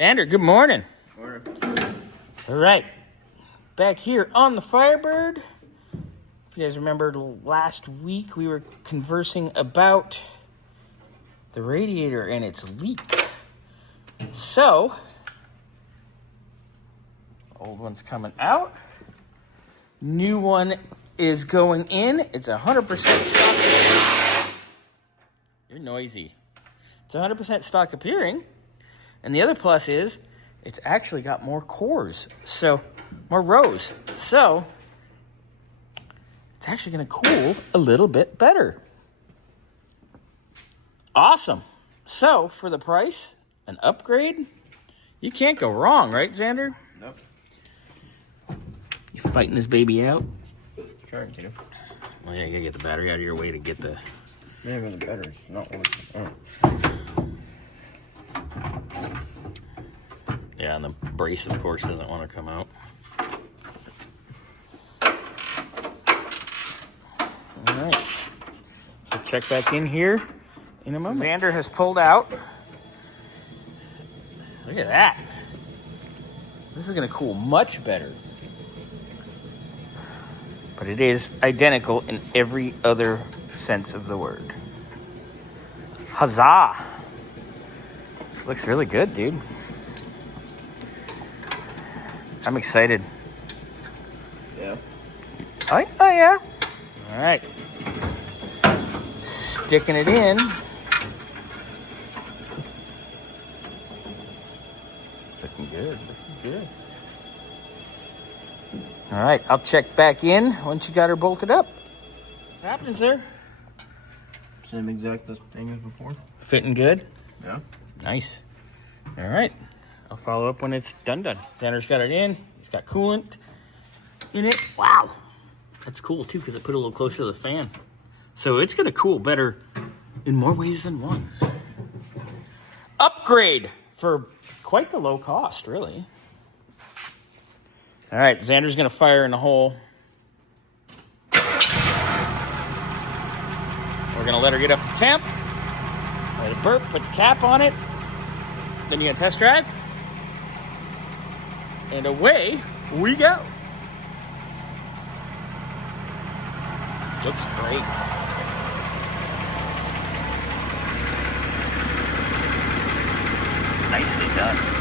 Xander, good morning. Morning. All right, back here on the Firebird. If you guys remember last week, we were conversing about the radiator and its leak. So, old one's coming out. New one is going in. It's 100% stock. You're noisy. It's 100% stock appearing. And the other plus is it's actually got more cores, so more rows. So it's actually going to cool a little bit better. Awesome. So for the price, an upgrade, you can't go wrong, right, Xander? Nope. You fighting this baby out? Trying to. Well, yeah, you gotta get the battery out of your way to get the... Maybe the battery's not working. Oh. Yeah, and the brace, of course, doesn't want to come out. All right. So check back in here in a moment. So Xander has pulled out. Look at that. This is going to cool much better. But it is identical in every other sense of the word. Huzzah! Looks really good, dude. I'm excited. Yeah. Oh yeah. All right. Sticking it in. Looking good. Looking good. All right. I'll check back in once you got her bolted up. What's happening, sir? Same exact thing as before. Fitting good? Yeah. Nice. All right. I'll follow up when it's done. Xander's got it in. He's got coolant in it. Wow. That's cool, too, because it put it a little closer to the fan. So it's going to cool better in more ways than one. Upgrade for quite the low cost, really. All right, Xander's going to fire in the hole. We're going to let her get up to temp. Let it burp, put the cap on it. Then you're going to test drive. And away we go. Looks great. Nicely done.